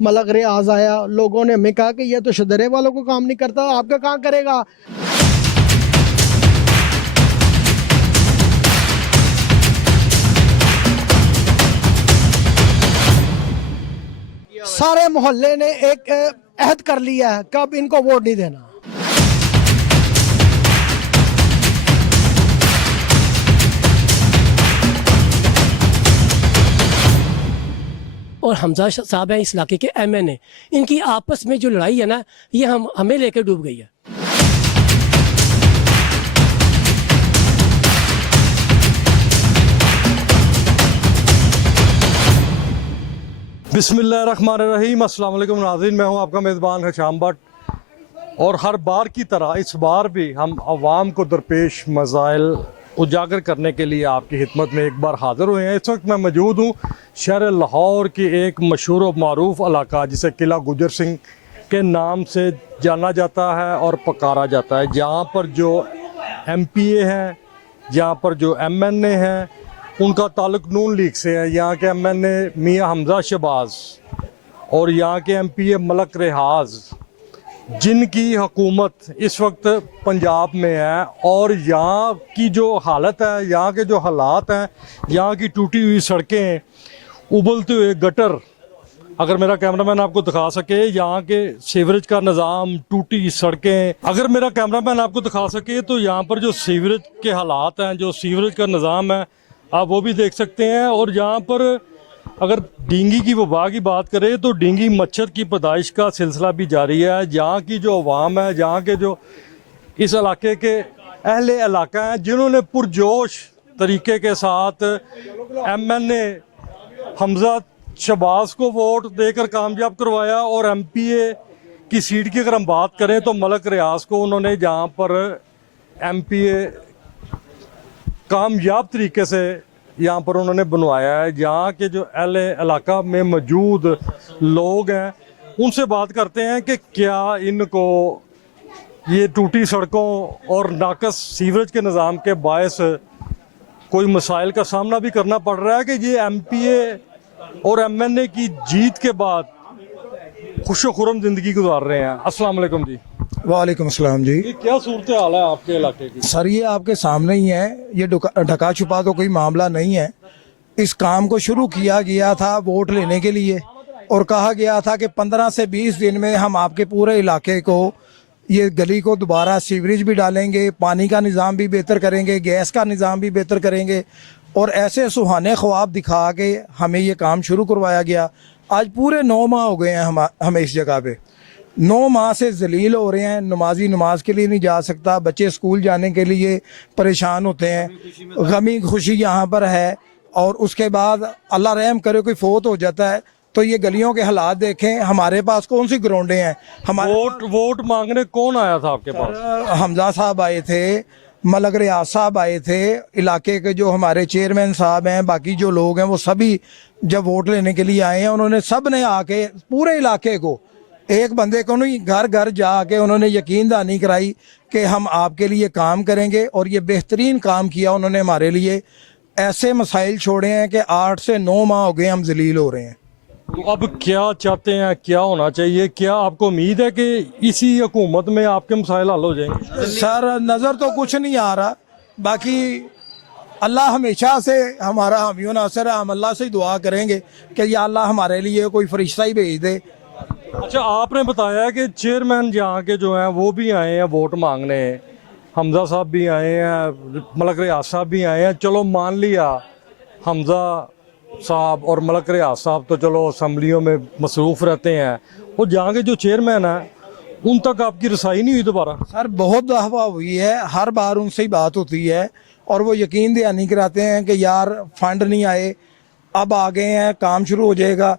मलक रियाज आया, लोगों ने हमें कहा कि यह तो शदरे वालों को काम नहीं करता, आपका कहाँ करेगा। सारे मोहल्ले ने एक अहद कर लिया है कि अब इनको वोट नहीं देना। और हमजा साहब हैं इस इलाके के MNA, इनकी आपस में जो लड़ाई है ना, ये हमें लेकर डूब गई है। बिस्मिल्लाहिर्रहमानिर्रहीम, अस्सलाम वालेकुम नाज़रीन, मैं हूं आपका मेज़बान हिशाम भट्ट। और हर बार की तरह इस बार भी हम आवाम को दरपेश मसाइल उजागर करने के लिए आपकी खिदमत में एक बार हाज़िर हुए हैं। इस वक्त मैं मौजूद हूँ शहर लाहौर की एक मशहूर व मारूफ इलाका जिसे किला गुजर सिंह के नाम से जाना जाता है और पुकारा जाता है, जहाँ पर जो MPA हैं, जहाँ पर जो MNA हैं, उनका ताल्लुक नून लीग से है। यहाँ के MNA मियाँ हमजा शहबाज और यहाँ के MPA मलक रियाज, जिनकी हुकूमत इस वक्त पंजाब में है, और यहाँ की जो हालत है, यहाँ के जो हालात हैं, यहाँ की टूटी हुई सड़कें, उबलते हुए गटर, अगर मेरा कैमरामैन आपको दिखा सके यहाँ के सीवरेज का निज़ाम, टूटी सड़कें, अगर मेरा कैमरामैन आपको दिखा सके तो यहाँ पर जो सीवरेज के हालात हैं, जो सीवरेज का निज़ाम है, आप वो भी देख सकते हैं। और यहाँ पर अगर डेंगू की वबा की बात करें तो डेंगू मच्छर की पैदाइश का सिलसिला भी जारी है। यहाँ की जो अवाम है, जहाँ के जो इस इलाके के अहले इलाका हैं, जिन्होंने पुरजोश तरीके के साथ MNA हमजा शहबाज को वोट देकर कामयाब करवाया, और MPA की सीट की अगर हम बात करें तो मलक रियाज को उन्होंने जहाँ पर MPA कामयाब तरीके से यहाँ पर उन्होंने बनवाया है। यहाँ के जो अहले इलाका में मौजूद लोग हैं, उनसे बात करते हैं कि क्या इनको ये टूटी सड़कों और नाकस सीवरेज के निज़ाम के बायस कोई मसाइल का सामना भी करना पड़ रहा है, कि ये MPA और MNA की जीत के बाद खुश खुरम ज़िंदगी गुजार रहे हैं। अस्सलाम वालेकुम जी। वालेकुम अस्सलाम जी। ये क्या सूरत हाल है आपके इलाके की? सर, ये आपके सामने ही है, ये ढका छुपा तो कोई मामला नहीं है। इस काम को शुरू किया गया था वोट लेने के लिए, और कहा गया था कि 15 से 20 दिन में हम आपके पूरे इलाके को, ये गली को दोबारा सीवरेज भी डालेंगे, पानी का निज़ाम भी बेहतर करेंगे, गैस का निज़ाम भी बेहतर करेंगे। और ऐसे सुहाने ख्वाब दिखा के हमें ये काम शुरू करवाया गया। आज पूरे 9 माह हो गए हैं हमें इस जगह पे। 9 माह से जलील हो रहे हैं। नमाजी नमाज के लिए नहीं जा सकता, बच्चे स्कूल जाने के लिए परेशान होते हैं, गमी खुशी यहाँ पर है। और उसके बाद अल्लाह रहम करे कोई फोत हो जाता है तो ये गलियों के हालात देखें। हमारे पास कौन सी ग्राउंडें हैं? हमारे वोट मांगने कौन आया था आपके पास? हमजा साहब आए थे, मलक रियाज साहब आए थे, इलाके के जो हमारे चेयरमैन साहब हैं, बाकी जो लोग हैं, वो सभी जब वोट लेने के लिए आए हैं, उन्होंने सब ने आके पूरे इलाके को, एक बंदे को नहीं, घर घर जाके उन्होंने यकीन दहानी कराई कि हम आपके लिए काम करेंगे। और ये बेहतरीन काम किया उन्होंने हमारे लिए। ऐसे मसाइल छोड़े हैं कि 8 से 9 माह हो गए हम जलील हो रहे हैं। तो अब क्या चाहते हैं, क्या होना चाहिए? क्या आपको उम्मीद है कि इसी हुकूमत में आपके मसाइल हल हो जाएंगे? सर, नज़र तो कुछ नहीं आ रहा, बाकी अल्लाह हमेशा से हमारा हामी नासर है। हम अल्लाह से ही दुआ करेंगे कि या अल्लाह हमारे लिए कोई फरिश्ता ही भेज दे। अच्छा, आपने बताया कि चेयरमैन यहाँ के जो हैं वो भी आए हैं वोट मांगने, हमजा साहब भी आए हैं, मलक रियाज साहब भी आए हैं। चलो मान लिया हमजा साहब और मलक रियाज साहब तो चलो असम्बलियों में मसरूफ़ रहते हैं, वो जहाँ के जो चेयरमैन हैं उन तक आपकी रसाई नहीं हुई दोबारा? सर, बहुत दफ़ा हुई है, हर बार उनसे ही बात होती है और वो यकीन दहानी कराते हैं कि यार फंड नहीं आए, अब आ गए हैं, काम शुरू हो जाएगा।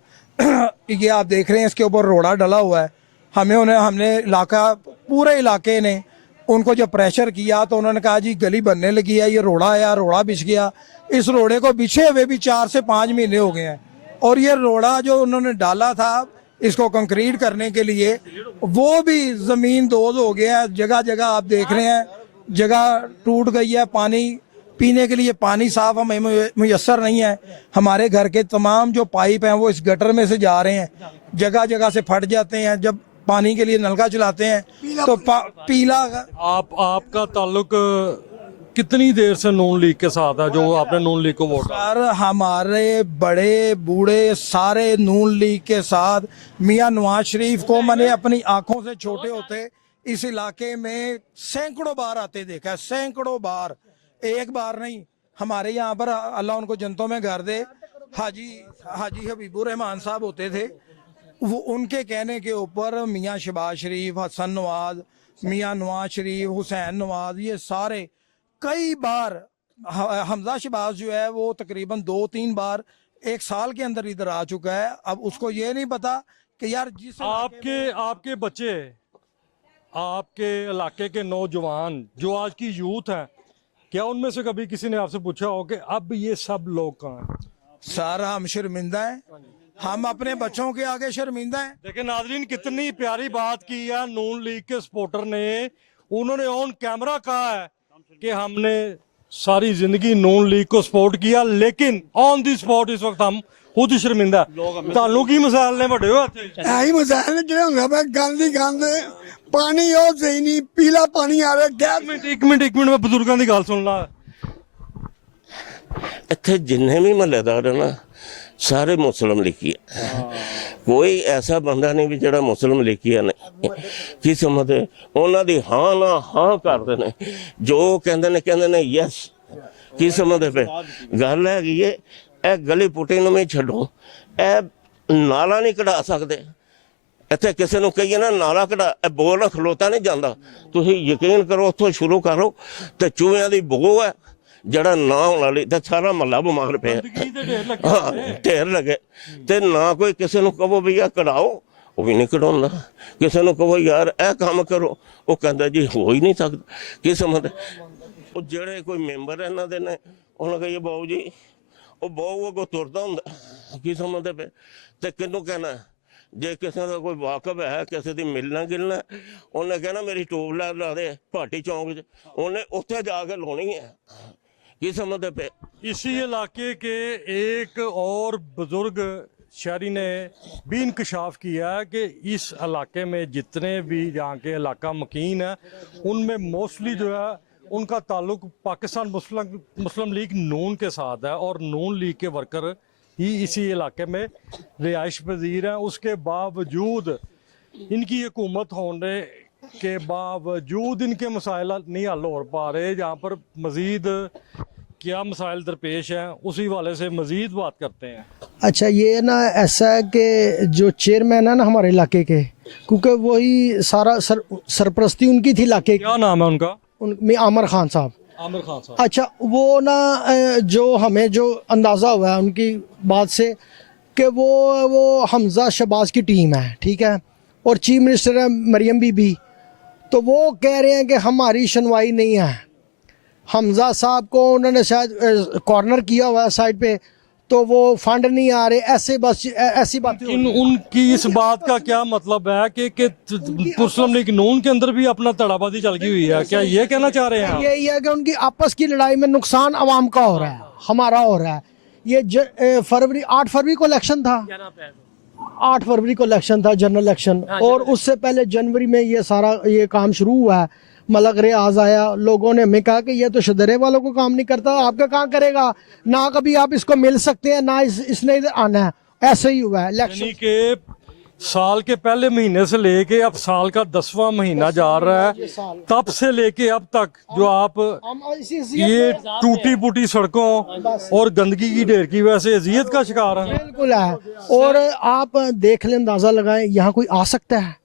ये आप देख रहे हैं, इसके ऊपर रोड़ा डला हुआ है। हमने इलाका, पूरे इलाके ने उनको जब प्रेशर किया तो उन्होंने कहा जी गली बनने लगी है, ये रोड़ा आया, रोड़ा बिछ गया। इस रोड़े को बिछे हुए भी 4 से 5 महीने हो गए हैं, और ये रोड़ा जो उन्होंने डाला था इसको कंक्रीट करने के लिए, वो भी ज़मीन दोज हो गया है। जगह जगह आप देख रहे हैं, जगह टूट गई है। पानी पीने के लिए पानी साफ हमें मुयस्सर नहीं है। हमारे घर के तमाम जो पाइप हैं वो इस गटर में से जा रहे हैं। जगह जगह से फट जाते हैं। जब पानी के लिए नलका चलाते हैं तो पीला आपका ताल्लुक कितनी देर से नून लीग के साथ है, जो आपने नून लीग को वोट डाला? सर हमारे बड़े बूढ़े सारे नून लीग के साथ, मियां नवाज शरीफ को मैंने अपनी आंखों से छोटे होते इस इलाके में सैकड़ों बार आते देखा है, सैकड़ों बार, एक बार नहीं। हमारे यहाँ पर अल्लाह उनको जन्नतों में घर दे, हाजी हबीबुर रहमान साहब होते थे, वो उनके कहने के ऊपर मियां शहबाज शरीफ, हसन नवाज, मियां नवाज शरीफ, हुसैन नवाज, ये सारे कई बार, हमजा शहबाज जो है वो तकरीबन 2-3 बार एक साल के अंदर इधर आ चुका है। अब उसको ये नहीं पता कि यार जिस आपके बच्चे, आपके इलाके के नौजवान जो आज की यूथ है, क्या उनमें से कभी किसी ने आपसे पूछा हो कि अब ये सब लोग कहाँ हैं? सर हम शर्मिंदा हैं, हम अपने बच्चों के आगे शर्मिंदा हैं। देखिए नाजरीन, कितनी प्यारी बात की है नून लीग के सपोर्टर ने। उन्होंने ऑन कैमरा कहा है कि हमने सारी जिंदगी नून लीग को सपोर्ट किया, लेकिन ऑन दी स्पॉट इस वक्त हम खुद ही शर्मिंदा। तालू की मिसाल ने बड़े हो यही मसाइल जो होंगे भाई, गंदी गंद पानी हो सही नहीं, पीला पानी आ रहा गैस। एक मिनट मैं बुजुर्गों की गल सुन ला। ਇੱਥੇ ਜਿੰਨੇ ਵੀ ਮਹੱਲੇਦਾਰ ਹੈ ਨਾ ਸਾਰੇ ਮੁਸਲਿਮ ਲਿਖੀ ਹੈ। ਕੋਈ ਐਸਾ ਬੰਦਾ ਨਹੀਂ ਵੀ ਜਿਹੜਾ ਮੁਸਲਿਮ ਲਿਖੀ ਹੈ ਨਹੀਂ। ਕੀ ਸਮਝਦੇ ਉਹਨਾਂ ਦੀ ਹਾਂ ਨਾ ਹਾਂ ਕਰਦੇ ਨੇ, ਜੋ ਕਹਿੰਦੇ ਨੇ ਯੈਸ। ਕੀ ਸਮਝਦੇ ਪਏ ਗੱਲ ਹੈਗੀ ਏ, ਇਹ ਗਲੀ ਪੁੱਟੀ ਨੂੰ ਵੀ ਛੱਡੋ, ਇਹ ਨਾਲਾ ਨਹੀਂ ਕਢਾ ਸਕਦੇ। ਇੱਥੇ ਕਿਸੇ ਨੂੰ ਕਹੀਏ ਨਾ ਨਾਲਾ ਕਢਾ, ਇਹ ਬੋਲ ਖਲੋਤਾ ਨਹੀਂ ਜਾਂਦਾ। ਤੁਸੀਂ ਯਕੀਨ ਕਰੋ ਉੱਥੋਂ ਸ਼ੁਰੂ ਕਰੋ ਤੇ ਚੂਹਿਆਂ ਦੀ ਬੋ ਹੈ ਜਿਹੜਾ ਨਾ ਹੋਣ ਵਾਲੀ, ਤੇ ਸਾਰਾ ਮਹੱਲਾ ਬਿਮਾਰ ਪਿਆ। ਹਾਂ ਢੇਰ ਲੱਗੇ ਤੇ ਨਾ ਕੋਈ ਕਿਸੇ ਨੂੰ ਕਹੋ ਵੀ ਆ ਕਢਾਓ, ਉਹ ਵੀ ਨਹੀਂ ਕਢਾਉਂਦਾ। ਕਿਸੇ ਨੂੰ ਕਹੋ ਯਾਰ ਇਹ ਕੰਮ ਕਰੋ, ਉਹ ਕਹਿੰਦਾ ਜੀ ਹੋ ਹੀ ਨਹੀਂ ਸਕਦਾ। ਕੀ ਸਮਝਦੇ ਉਹ ਜਿਹੜੇ ਕੋਈ ਮੈਂਬਰ ਇਹਨਾਂ ਦੇ ਨੇ, ਉਹਨਾਂ ਕਹੀਏ ਬਾਊ ਜੀ, ਉਹ ਬਾਊ ਅੱਗੋਂ ਤੁਰਦਾ ਹੁੰਦਾ। ਕੀ ਸਮਝਦੇ ਪਏ ਤੇ ਕਿਹਨੂੰ ਕਹਿਣਾ? ਜੇ ਕਿਸੇ ਦਾ ਕੋਈ ਵਾਕਫ ਹੈ, ਕਿਸੇ ਦੀ ਮਿਲਣਾ ਗਿਲਣਾ, ਉਹਨੇ ਕਹਿਣਾ ਮੇਰੀ ਟੂਬਲਾਈਟ ਲਾ ਦੇ ਭਾਟੀ चौक 'ਚ, ਉਹਨੇ ਉੱਥੇ ਜਾ ਕੇ ਲਾਉਣੀ ਹੈ। ਕੀ ਸਮਝਦੇ पे इसी इलाके के एक और बुजुर्ग शहरी ने भी इंकशाफ किया है कि इस इलाके में जितने भी यहाँ के इलाका मकीन है, उनमें मोस्टली जो है उनका ताल्लुक पाकिस्तान मुस्लिम लीग नून के साथ है, और नून लीग के वर्कर ही इसी इलाके में रिहाइश पजीर हैं। उसके बावजूद इनकी हुकूमत होने के बावजूद इनके मसाइल नहीं हल हो पा रहे। यहाँ पर मज़ीद क्या मसाइल दरपेश हैं, उसी वाले से मज़ीद बात करते हैं। अच्छा, ये ना ऐसा है कि जो चेयरमैन है ना हमारे इलाके के, क्योंकि वही सारा सरपरस्ती उनकी थी इलाके की। क्या नाम है उनका? में आमिर खान साहब। आमिर खान साहब। अच्छा, वो ना जो हमें जो अंदाज़ा हुआ है उनकी बात से कि वो हमजा शहबाज की टीम है, ठीक है, और चीफ मिनिस्टर है मरियम बीबी, तो वो कह रहे हैं कि हमारी सुनवाई नहीं है। हमजा साहब को उन्होंने शायद कॉर्नर किया हुआ है साइड पे, तो वो फंड नहीं आ रहे, ऐसे बस ऐसी बातें। उनकी इस बात का क्या मतलब है कि मुस्लिम लीग नून के अंदर भी अपना तड़ाबाजी चल गई हुई है? क्या ये कहना चाह रहे हैं? यही है कि उनकी आपस की लड़ाई में नुकसान अवाम का हो रहा है, हमारा हो रहा है। ये 8 फरवरी को इलेक्शन था, 8 फरवरी को इलेक्शन था, जनरल इलेक्शन, और उससे पहले जनवरी में ये सारा ये काम शुरू हुआ है। मलक रियाज आया, लोगों ने हमें कहा कि ये तो शदरे वालों को काम नहीं करता, आपका कहाँ करेगा, ना कभी आप इसको मिल सकते हैं, ना इसने इधर आना है। ऐसे ही हुआ है इलेक्शन के साल के पहले महीने से लेके अब साल का 10वां महीना जा रहा है, तब से लेके अब तक जो आप ये टूटी फूटी सड़कों और गंदगी की ढेर की वजह से अजियत का शिकार है। बिल्कुल है। और आप देख लें, अंदाज़ा लगाएं, यहाँ कोई आ सकता है,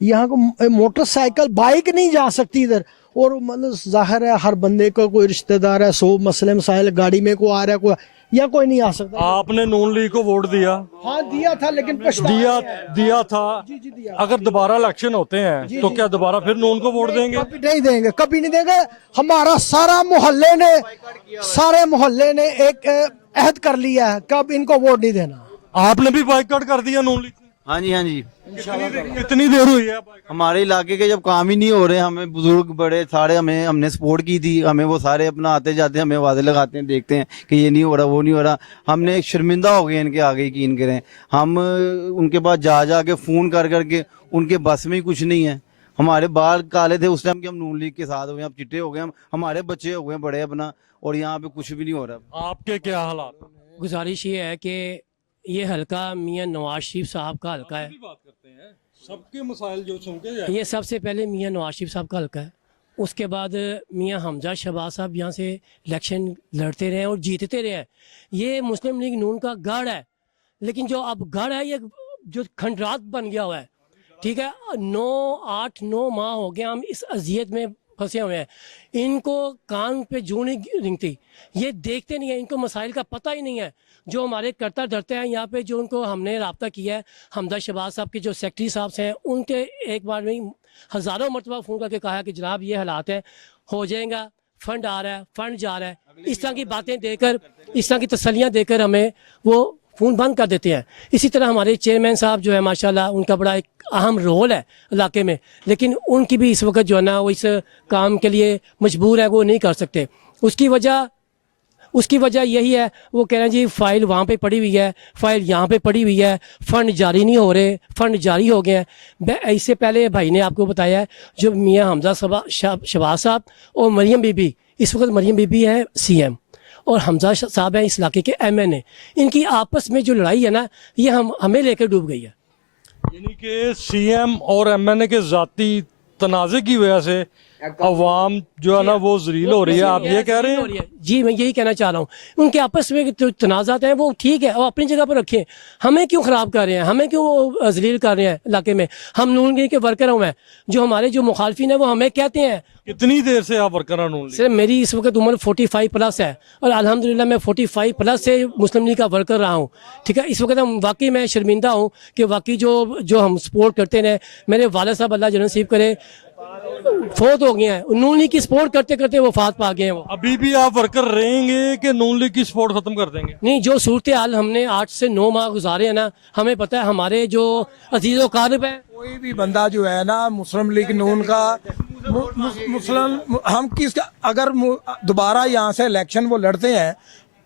यहाँ को मोटरसाइकिल बाइक नहीं जा सकती इधर। और मतलब जाहिर है हर बंदे को कोई रिश्तेदार है, 100 मसले मसाइल, गाड़ी में कोई आ रहा है, कोई यहाँ कोई नहीं आ सकता। आपने नून लीग को वोट दिया? हाँ दिया था, लेकिन दिया था। दिया। अगर दोबारा इलेक्शन होते हैं तो क्या दोबारा फिर नून को वोट देंगे? कभी नहीं देंगे, कभी नहीं देंगे। हमारा सारे मोहल्ले ने एक अहद कर लिया है कि अब इनको वोट नहीं देना। आपने भी बाइकआउट कर दिया नून लीग? हाँ जी, कितनी देर हुई है आप आए? हमारे इलाके के जब काम ही नहीं हो रहे, हमें बुजुर्ग बड़े सारे हमने सपोर्ट की थी, हमें वो सारे अपना आते जाते हमें वादे लगाते हैं, देखते हैं कि ये नहीं हो रहा वो नहीं हो रहा। हमने शर्मिंदा हो गए इनके आगे यकीन करें। हम उनके पास जा के फ़ोन कर करके उनके बस में ही कुछ नहीं है। हमारे बाल काले थे उस टाइम के, हम नून लीग के साथ हो गए, अब चिट्टे हो गए, हम हमारे बच्चे हो गए बड़े अपना, और यहाँ पे कुछ भी नहीं हो रहा। आपके क्या हालात? गुजारिश ये है कि ये हल्का मियाँ नवाज शरीफ साहब का हल्का है। बात करते हैं सबके मसाइल जो सुन के ये सबसे पहले मियाँ नवाज शरीफ साहब का हल्का है, उसके बाद मियाँ हमजा शहबाज साहब यहाँ से इलेक्शन लड़ते रहे और जीतते रहे हैं। ये मुस्लिम लीग नून का गढ़ है, लेकिन जो अब गढ़ है ये जो खंडरात बन गया हुआ है। ठीक है, 8-9 माह हो गए हम इस अजियत में फंसे हुए हैं। इनको कान पे जूं नहीं रिंगती, ये देखते नहीं है, इनको मसाइल का पता ही नहीं है। जो हमारे करता धरते हैं यहाँ पे, जो उनको हमने रब्ता किया है, हमदा शहबाज साहब के जो सेक्रेटरी साहब हैं, उनके एक बार में हज़ारों मरतबा फ़ोन करके कहा कि जनाब ये हालात है, हो जाएगा, फंड आ रहा है, फंड जा रहा है, इस तरह की बातें देकर, इस तरह की तसल्लियाँ देकर हमें वो फ़ोन बंद कर देते हैं। इसी तरह हमारे चेयरमैन साहब जो है माशाल्लाह, उनका बड़ा एक अहम रोल है इलाके में, लेकिन उनकी भी इस वक्त जो है ना वो इस काम के लिए मजबूर है, वो नहीं कर सकते। उसकी वजह यही है, वो कह रहे हैं जी फ़ाइल वहाँ पे पड़ी हुई है, फ़ाइल यहाँ पे पड़ी हुई है, फ़ंड जारी नहीं हो रहे, फ़ंड जारी हो गए हैं। इससे पहले भाई ने आपको बताया है, जो मियाँ हमजा शहबाज साहब और मरियम बीबी, इस वक्त मरियम बीबी है CM और हमजा साहब हैं इस इलाके के MNA, इनकी आपस में जो लड़ाई है ना, ये हमें लेकर डूब गई है। यानी कि CM और MNA के ज़ाती तनाज़े की वजह से अवाम जो है ना वो जलील हो रही है, आप ये कह रहे हैं? जी मैं यही कहना चाह रहा हूँ, उनके आपस में जो तनाज़ात हैं वो ठीक है, वो अपनी जगह पर रखें, हमें क्यों ख़राब कर रहे हैं, हमें क्यों जलील कर रहे हैं इलाके में। हम नून लीग के वर्कर हैं, जो हमारे जो मुखालफिन है वो हमें कहते हैं। कितनी देर से आप वर्कर हैं नून लीग? सर मेरी इस वक्त उम्र 45+ है और अल्हम्दुलिल्लाह मैं 45+ से मुस्लिम लीग का वर्कर रहा हूँ। ठीक है, इस वक्त हम वाकई मैं शर्मिंदा हूँ कि वाकई जो हम सपोर्ट करते हैं, मेरे वाले साहब अल्लाह जन्नत नसीब करे फोत हो गए हैं, नून लीग की सपोर्ट करते करते वफात पा गए हैं। वो अभी भी आप वर्कर रहेंगे कि नून लीग की सपोर्ट खत्म कर देंगे? नहीं, जो सूरत हाल हमने 8 से 9 माह गुजारे हैं ना, हमें पता है हमारे जो अजीज़ व क़ारिब है, कोई भी बंदा जो है ना मुस्लिम लीग नून का मुस्लिम, हम किसका अगर दोबारा यहाँ से इलेक्शन वो लड़ते हैं,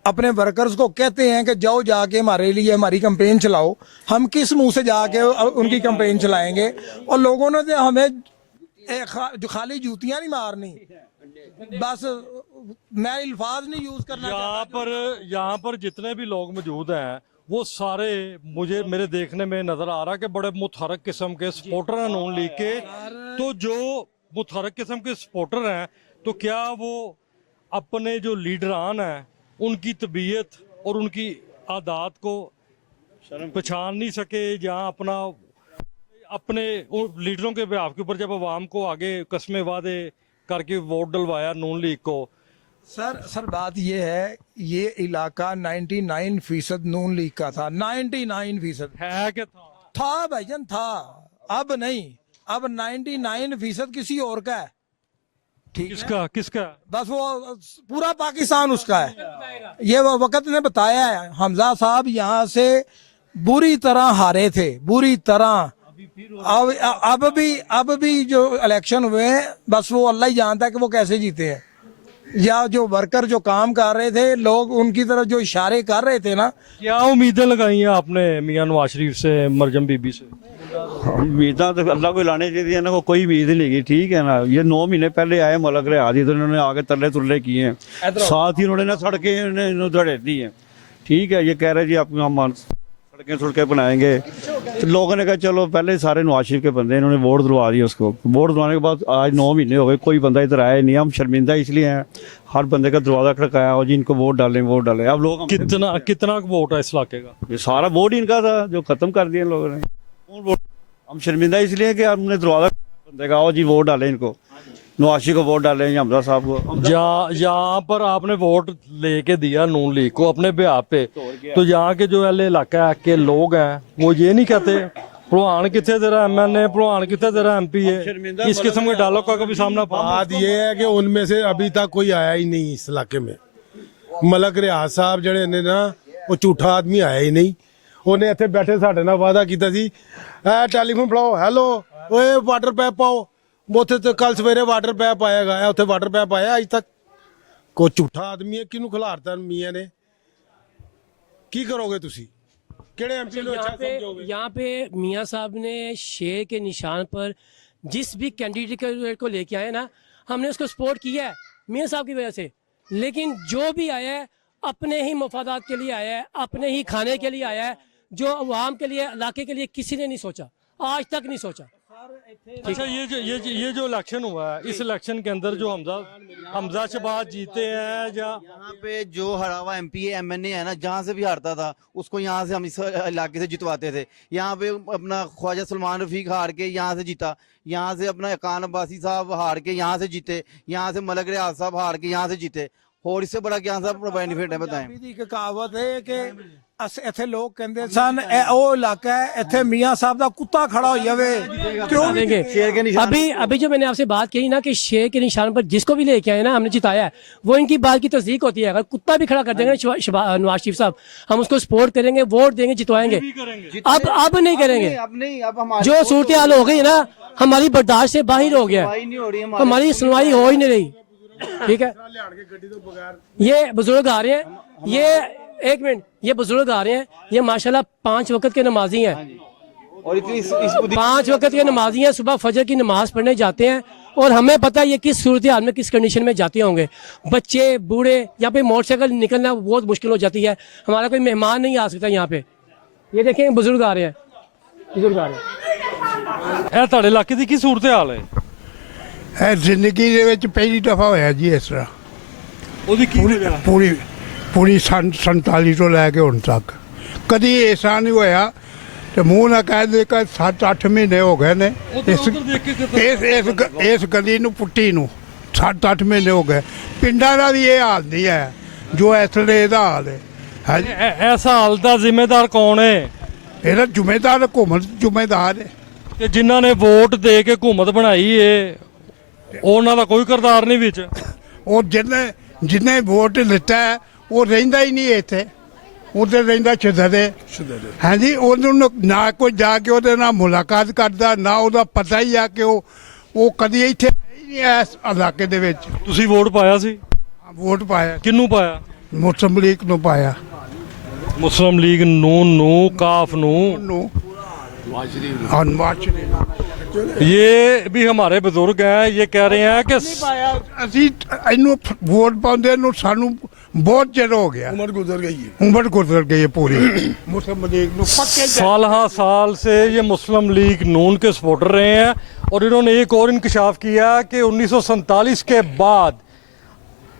अपने वर्कर्स को कहते हैं कि जाओ जाके हमारे लिए हमारी कैंपेन चलाओ, हम किस मुंह से जाके उनकी कैंपेन चलाएंगे। और लोगों ने तो हमें जो खाली जूतियां नहीं मारनी, बस मैं अल्फाज नहीं यूज करना। यहाँ पर जितने भी लोग मौजूद हैं वो सारे मुझे मेरे देखने में नजर आ रहा है कि बड़े मुतहरक किस्म के सपोर्टर हैं नून लीग के। तो जो मुतहरक किस्म के सपोर्टर हैं, तो क्या वो अपने जो लीडरान हैं उनकी तबीयत और उनकी आदत को पहचान नहीं सके, जहाँ अपने लीडरों के बिहाफ के ऊपर जब आवाम को आगे कस्मे वादे करके वोट डलवाया नून लीग को? सर बात ये है, ये इलाका 99% नून लीग का था, 99% है कि था भाईजान, था, अब नहीं, अब 99% किसी और का है। ठीक है, किसका? बस वो पूरा पाकिस्तान उसका है। ये वो वक्त ने बताया है, हमजा साहब यहाँ से बुरी तरह हारे थे, बुरी तरह। अब भी जो इलेक्शन हुए हैं, बस वो अल्लाह ही जानता है कि वो कैसे जीते हैं, या जो वर्कर जो काम कर रहे थे, लोग उनकी तरफ जो इशारे कर रहे थे ना। क्या उम्मीदें लगाई हैं आपने मियां नवाज शरीफ से, मरजम बीबी से? उम्मीदा तो अल्लाह को लाने चाहिए ना, कोई उम्मीद नहीं की। ठीक है ना, ये 9 महीने पहले आए मुल्क रियादी, तो इन्होंने आगे तरले तुरले किए हैं, साथ ही उन्होंने ना सड़कें धड़े दी हैं। ठीक है, ये कह रहे जी आप हम सड़कें बनाएंगे, तो लोगों ने कहा चलो पहले सारे नवाज शरीफ के बंदे, इन्होंने वोट दिलवा दिया उसको। वोट दिलवाने के बाद आज 9 महीने हो गए, कोई बंदा इधर आया नहीं। हम शर्मिंदा इसलिए हैं, हर बंदे का दरवाज़ा खड़काया और जी इनको वोट डालें, वोट डालें। अब लोग कितना वोट है इस इलाके का? ये सारा वोट इनका था जो ख़त्म कर दिया लोगों ने। हम शर्मिंदा इसलिए कि हमने दरवाज़ा बंदे का, आओ जी वोट डालें इनको, नवाज शरीफ को वोट डालें, हमजा साहब को। यहाँ पर आपने वोट लेके दिया नून लीग को अपने बिहाफ पे, तो यहाँ के जो इलाका के लोग हैं वो ये नहीं कहते भलवान कितने तेरा MNA, भलवान कितने तेरा MP है? इस किस्म के डायलॉग का कभी सामना? बात ये है कि उनमें से अभी तक कोई आया ही नहीं इस इलाके में। मलक रियाज साहब जड़े ने ना, वो झूठा आदमी आया ही नहीं। उन्हें इतने बैठे साढ़े नाल वादा किया सी ਇਹ ਟੈਲੀਫੋਨ ਫੜਾਓ ਹੈਲੋ ਓਏ ਵਾਟਰ ਪੈਪ ਪਾਓ ਉੱਥੇ ਤੇ ਕੱਲ ਸਵੇਰੇ ਵਾਟਰ ਪੈਪ ਆਏਗਾ ਇਹ ਉੱਥੇ ਵਾਟਰ ਪੈਪ ਆਇਆ ਅੱਜ ਤੱਕ ਕੋਈ ਝੂਠਾ ਆਦਮੀ ਹੈ ਕਿਹਨੂੰ ਖਿਲਾਰਤਾ ਮੀਆਂ ਨੇ ਕੀ ਕਰੋਗੇ ਤੁਸੀਂ ਕਿਹੜੇ ਐਮਪੀ ਨੂੰ ਅੱਛਾ ਸਮਝੋਗੇ यहाँ पे मियाँ साहब ने शेर के निशान पर जिस भी कैंडिडेट को लेके आए ना, हमने उसको सपोर्ट किया है मियाँ साहब की वजह से। लेकिन जो भी आया है अपने ही मफादात के लिए आया है, अपने ही खाने के लिए आया है, जो अवाम के लिए इलाके के लिए किसी ने नहीं सोचा, आज तक नहीं सोचा। अच्छा ये जो इलेक्शन हुआ है इस इलेक्शन के अंदर जो हमजा शहबाज जीते हैं या यहाँ पे जो हरा हुआ एमपी एमएनए है ना, जहाँ से भी हारता था उसको यहाँ से हम इस इलाके से जितवाते थे। यहाँ पे अपना ख्वाजा सलमान रफीक हार के यहाँ से जीता, यहाँ से अपना अकान अब्बासी साहब हार के यहाँ से जीते, यहाँ से मलक रियाज साहब हार के यहाँ से जीते। और इससे बड़ा क्या साहब बेनिफिट है बताएं। एक कहावत है कि इथे लोग कहते सन ਉਹ ਇਲਾਕਾ ਹੈ ਇੱਥੇ ਮੀਆਂ ਸਾਹਿਬ ਦਾ ਕੁੱਤਾ ਖੜਾ ਹੋ ਜਾਵੇ क्यों देंगे अभी जो मैंने आपसे बात कही ना कि शेर के निशान पर जिसको भी लेके आए ना हमने जिताया है, वो इनकी बात की तस्दीक होती है। अगर कुत्ता भी खड़ा कर देंगे नवाज शरीफ साहब, हम उसको सपोर्ट करेंगे, वोट देंगे, जितवाएंगे। अब नहीं करेंगे। अब नहीं, अब हमारी जो सूरत हाल हो गई ना, हमारी बर्दाश्त से बाहर हो गया, नहीं हो रही है, हमारी सुनवाई हो ही नहीं रही। ठीक है, ये बुजुर्ग आ रहे हैं, ये एक मिनट, ये बुजुर्ग आ रहे हैं, ये माशाल्लाह 5 वक्त के नमाजी हैं और इतनी 5 वक्त के नमाजी हैं, सुबह फजर की नमाज पढ़ने जाते हैं। और हमें पता है ये किस सूरत हाल में, किस कंडीशन में जाते होंगे। बच्चे बूढ़े, यहाँ पे मोटरसाइकिल निकलना बहुत मुश्किल हो जाती है, हमारा कोई मेहमान नहीं आ सकता यहाँ पे। ये देखें बुजुर्ग आ रहे हैं, बुजुर्ग आ रहे हैं। ਇਹ ਤੁਹਾਡੇ ਇਲਾਕੇ ਦੀ ਕੀ ਸੂਰਤ ਹਾਲ ਹੈ ਇਹ ਜ਼ਿੰਦਗੀ ਦੇ ਵਿੱਚ ਪਹਿਲੀ ਦਫਾ ਹੋਇਆ ਜੀ ਇਸ ਤਰ੍ਹਾਂ ਉਹਦੀ ਕੀ ਵਜ੍ਹਾ ਪੂਰੀ 47 ਤੋਂ ਲੈ ਕੇ ਹੁਣ ਤੱਕ ਕਦੀ ਐਸਾ ਨਹੀਂ ਹੋਇਆ ਤੇ ਮੂੰਹ ਨਾ ਕਹਿ ਦੇ ਕਿ 7-8 ਮਹੀਨੇ ਹੋ ਗਏ ਨੇ ਇਸ ਗਲੀ ਨੂੰ ਪੁੱਟੀ ਨੂੰ 7-8 ਮਹੀਨੇ ਹੋ ਗਏ। ਪਿੰਡਾਂ ਦਾ ਵੀ ਇਹ ਹਾਲ ਨਹੀਂ ਹੈ ਜੋ ਇਸ ਵੇਲੇ ਇਹਦਾ ਹਾਲ ਹੈ। ਹਾਂਜੀ, ਇਸ ਹਾਲ ਦਾ ਜ਼ਿੰਮੇਦਾਰ ਕੌਣ ਹੈ? ਇਹਦਾ ਜ਼ਿੰਮੇਦਾਰ ਹਕੂਮਤ ਜ਼ਿੰਮੇਦਾਰ ਹੈ ਕਿ ਜਿਨ੍ਹਾਂ ਨੇ ਵੋਟ ਦੇ ਕੇ ਹਕੂਮਤ ਬਣਾਈ ਏ ਉਹਨਾਂ ਦਾ ਕੋਈ ਕਿਰਦਾਰ ਨਹੀਂ ਵਿੱਚ। ਉਹ ਜਿਹਨੇ ਵੋਟ ਲਿੱਤਾ ਹੈ ਉਹ ਰਹਿੰਦਾ ਹੀ ਨਹੀਂ ਇੱਥੇ, ਉਹਦੇ ਰਹਿੰਦਾ ਛਦਰੇ। ਹਾਂਜੀ, ਉਹਨੂੰ ਨਾ ਕੋਈ ਜਾ ਕੇ ਉਹਦੇ ਨਾਲ ਮੁਲਾਕਾਤ ਕਰਦਾ, ਨਾ ਉਹਦਾ ਪਤਾ ਹੀ ਆ ਕਿ ਉਹ ਕਦੀ ਇੱਥੇ ਹੀ ਨਹੀਂ ਆਇਆ ਇਸ ਇਲਾਕੇ ਦੇ ਵਿੱਚ। ਤੁਸੀਂ ਵੋਟ ਪਾਇਆ ਸੀ? ਵੋਟ ਪਾਇਆ। ਕਿਹਨੂੰ ਪਾਇਆ? ਮੁਸਲਿਮ ਲੀਗ ਨੂੰ ਪਾਇਆ। मुस्लिम लीग नून नू काफ नू ये भी हमारे बुजुर्ग हैं, ये कह रहे हैं कि ਅਸੀਂ ਇਹਨੂੰ ਵੋਟ ਪਾਉਂਦੇ ਨੂੰ ਸਾਨੂੰ ਬਹੁਤ ਚਿਰ ਹੋ ਗਿਆ। ਉਮਰ ਗੁਜ਼ਰ गई है पूरी। मुस्लिम लीग ਨੂੰ पक्के साल साल से ये मुस्लिम लीग नून के सपोर्टर रहे हैं। और इन्होंने एक और इंकशाफ किया कि 1947 के बाद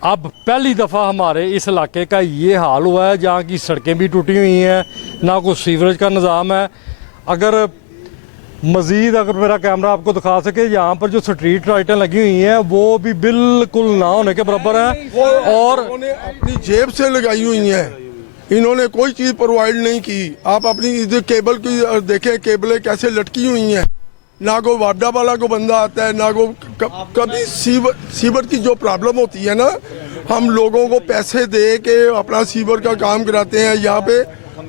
अब पहली दफ़ा हमारे इस इलाके का ये हाल हुआ है जहाँ की सड़कें भी टूटी हुई हैं, ना कोई सीवरेज का निज़ाम है। अगर मज़ीद अगर मेरा कैमरा आपको दिखा सके, यहाँ पर जो स्ट्रीट लाइटें लगी हुई हैं वो भी बिल्कुल ना होने के बराबर हैं और उन्होंने अपनी जेब से लगाई हुई हैं, इन्होंने कोई चीज़ प्रोवाइड नहीं की। आप अपनी इधर केबल की देखें, केबलें कैसे लटकी हुई हैं, ना कोई वाडा वाला को बंदा आता है, ना कोई कभी सीवर की जो प्रॉब्लम होती है ना, हम लोगों को पैसे दे के अपना सीवर का काम कराते हैं। यहाँ पे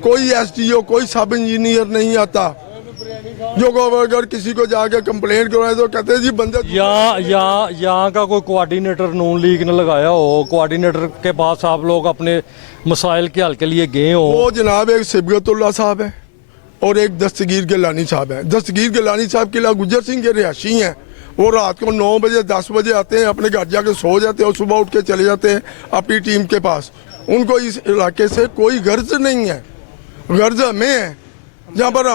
कोई एसडीओ, कोई सब इंजीनियर नहीं आता, जो अगर किसी को जाके कंप्लेंट करवाए तो कहते हैं जी बंदे यहाँ का कोई कोऑर्डिनेटर नून लीग ने लगाया हो, कोऑर्डिनेटर के पास आप लोग अपने मसाइल के हल के लिए गए हो। वो जनाब एक सिबगतुल्ला साहब है और एक दस्तगीर गिलानी साहब है। दस्तगीर गिलानी साहब किला गुज्जर सिंह के रिहायशी हैं। वो रात को 9 बजे 10 बजे आते हैं, अपने घर जाके सो जाते हैं और सुबह उठ के चले जाते हैं अपनी टीम के पास। उनको इस इलाके से कोई गर्ज नहीं है, गर्ज हमें है। जहाँ पर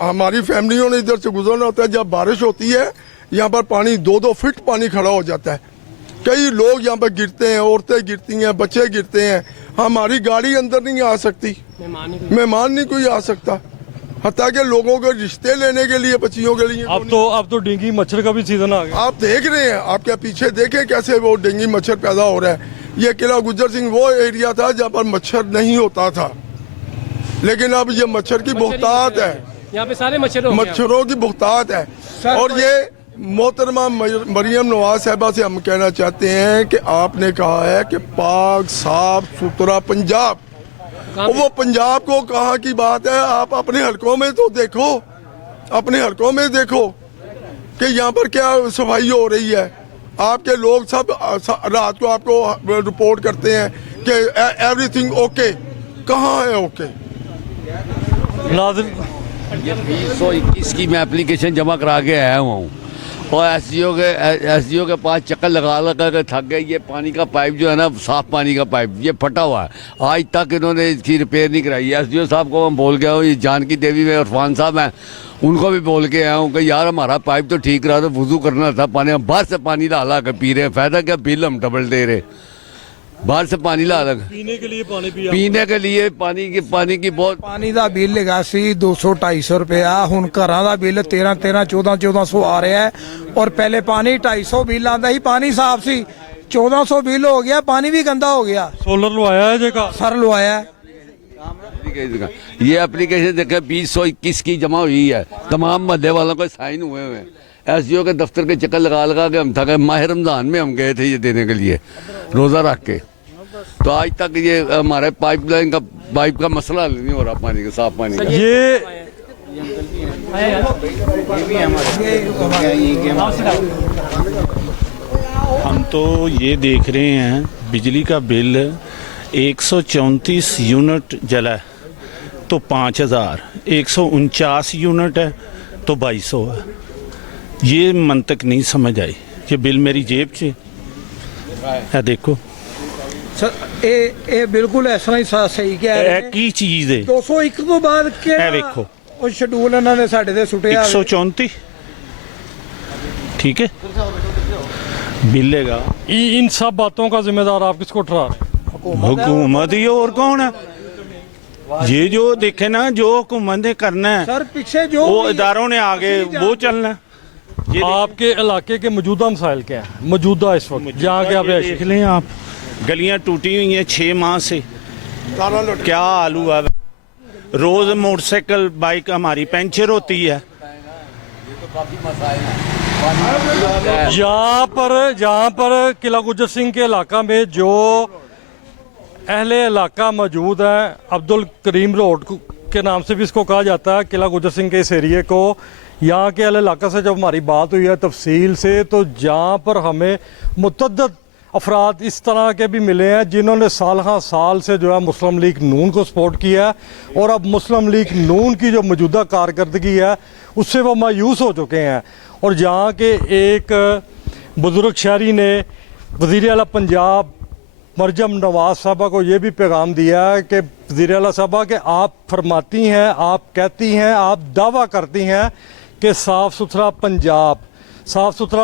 हमारी फैमिलियों ने इधर से गुजरना होता है, जब बारिश होती है यहाँ पर पानी 2-2 फीट पानी खड़ा हो जाता है। कई लोग यहाँ पर गिरते हैं, औरतें गिरती हैं, बच्चे गिरते हैं। हमारी गाड़ी अंदर नहीं आ सकती, मेहमान नहीं कोई आ सकता, हत्ता के लोगों के रिश्ते लेने के लिए बच्चियों के लिए। अब तो डेंगू मच्छर का भी सीजन आ गया। आप देख रहे हैं, आपके पीछे देखें कैसे वो डेंगू मच्छर पैदा हो रहा है। ये किला गुज्जर सिंह वो एरिया था जहाँ पर मच्छर नहीं होता था, लेकिन अब ये मच्छर की बहुतात है, यहाँ पे सारे मच्छरों की बहुतात है। और ये मोहतरमा मरियम नवाज साहबा से हम कहना चाहते हैं कि आपने कहा है कि पाक साफ सुथरा पंजाब, वो पंजाब को कहाँ की बात है, आप अपने हलकों में तो देखो अपने हलकों में देखो कि यहाँ पर क्या सफाई हो रही है। आपके लोग सब रात को आपको रिपोर्ट करते हैं कि एवरीथिंग ओके। कहाँ है ओके? नाज़रीन, 2021 की मैं एप्लीकेशन जमा करा के आया हुआ हूँ और एसडीओ के पास चक्कर लगा कर थक गए। ये पानी का पाइप जो है ना, साफ पानी का पाइप, ये फटा हुआ है। आज तक इन्होंने इसकी रिपेयर नहीं कराई। एसडीओ साहब को मैं बोल गया हूँ, ये जानकी देवी में इरफान साहब हैं, उनको भी बोल के आया हूँ कि यार हमारा पाइप तो ठीक रहा, तो वजू करना था, पानी हम बाहर से पानी ला कर पी रहे हैं। फ़ायदा क्या, बिल हम डबल दे रहे, बाहर से पानी ला पीने के लिए पानी पिया, पीने के लिए पानी की बहुत। पानी ਦਾ ਬਿੱਲ ਹੈਗਾ ਸੀ 200-250 ਰੁਪਇਆ, ਹੁਣ ਘਰਾਂ ਦਾ ਬਿੱਲ 13-13 1400 ਆ ਰਿਹਾ ਹੈ। ਔਰ ਪਹਿਲੇ ਪਾਣੀ 250 ਬਿੱਲ ਆਂਦਾ ਸੀ, ਪਾਣੀ ਸਾਫ਼ ਸੀ। 1400 ਬਿੱਲ ਹੋ ਗਿਆ, ਪਾਣੀ ਵੀ ਗੰਦਾ ਹੋ ਗਿਆ। सोलर लवाया है जगह। ਸਰ ਲਵਾਇਆ ਹੈ। ये एप्लीकेशन देखे 2021 की जमा हुई है, तमाम मोहल्ले वालों को साइन हुए हुए हैं। एसडीओ के दफ्तर के चक्कर लगा के हम थके। माह रमजान में हम गए थे ये देने के लिए, रोज़ा रख के, तो आज तक ये हमारे पाइप का मसला नहीं हो रहा, पानी का, साफ पानी का। ये हम तो ये देख रहे हैं बिजली का बिल 134 यूनिट जला है तो 5000, 149 यूनिट है तो 2200 है। ये मंतक नहीं समझ आई। ये बिल मेरी जेब से है, देखो ਸਰ ਇਹ ਬਿਲਕੁਲ ਇਸ ਤਰ੍ਹਾਂ ਹੀ ਸਹੀ ਕਹਿ ਰਹੇ ਇਹ ਨੇ। ਕੀ ਚੀਜ਼ ਹੈ? 201 ਤੋਂ ਬਾਅਦ ਕਿਹੜਾ ਇਹ ਵੇਖੋ। ਉਹ ਸ਼ਡਿਊਲ ਇਹਨਾਂ ਨੇ ਸਾਡੇ ਤੇ ਸੁੱਟਿਆ। 134 ठीक है बिलेगा। इन सब बातों का जिम्मेदार आप किसको ठहरा रहे हैं? हुकूमत ही, और कौन है? ये जो देखे ना, जो हुकूमत ने करना है, सर पीछे जो वो इदारों ने आगे वो चलना है। आपके इलाके के मौजूदा मसाइल क्या है मौजूदा इस वक्त जहाँ के आप देख लें आप, गलियां टूटी हुई हैं 6 माह से, क्या हाल हुआ है। रोज मोटरसाइकिल बाइक हमारी पंचर होती है। जहाँ पर किला गुजर सिंह के इलाका में जो अहले इलाका मौजूद है, अब्दुल करीम रोड के नाम से भी इसको कहा जाता है, किला गुजर सिंह के इस एरिए को, यहाँ के अहले इलाका से जब हमारी बात हुई है तफसील से, तो जहाँ पर हमें मुतअद्दिद अफराद इस तरह के भी मिले हैं जिन्होंने साल से जो है मुस्लिम लीग नून को सपोर्ट किया है, और अब मुस्लिम लीग नून की जो मौजूदा कारकर्दगी है उससे वो मायूस हो चुके हैं। और जहाँ के एक बुज़ुर्ग शहरी ने वज़ीर आला पंजाब मरजम नवाज साहबा को ये भी पैगाम दिया है कि वज़ीर आला साहबा कि आप फरमाती हैं, आप कहती हैं, आप दावा करती हैं कि साफ़ सुथरा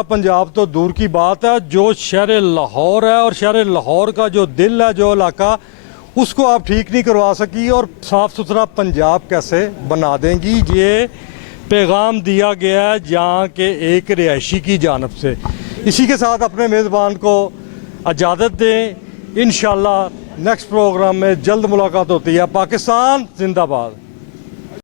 पंजाब तो दूर की बात है, जो शहर लाहौर है और शहर लाहौर का जो दिल है, जो इलाका, उसको आप ठीक नहीं करवा सकी और साफ़ सुथरा पंजाब कैसे बना देंगी। ये पैगाम दिया गया है जहाँ के एक रिहायशी की जानब से। इसी के साथ अपने मेज़बान को इजाज़त दें। इंशाअल्लाह नेक्स्ट प्रोग्राम में जल्द मुलाकात होती है। पाकिस्तान जिंदाबाद।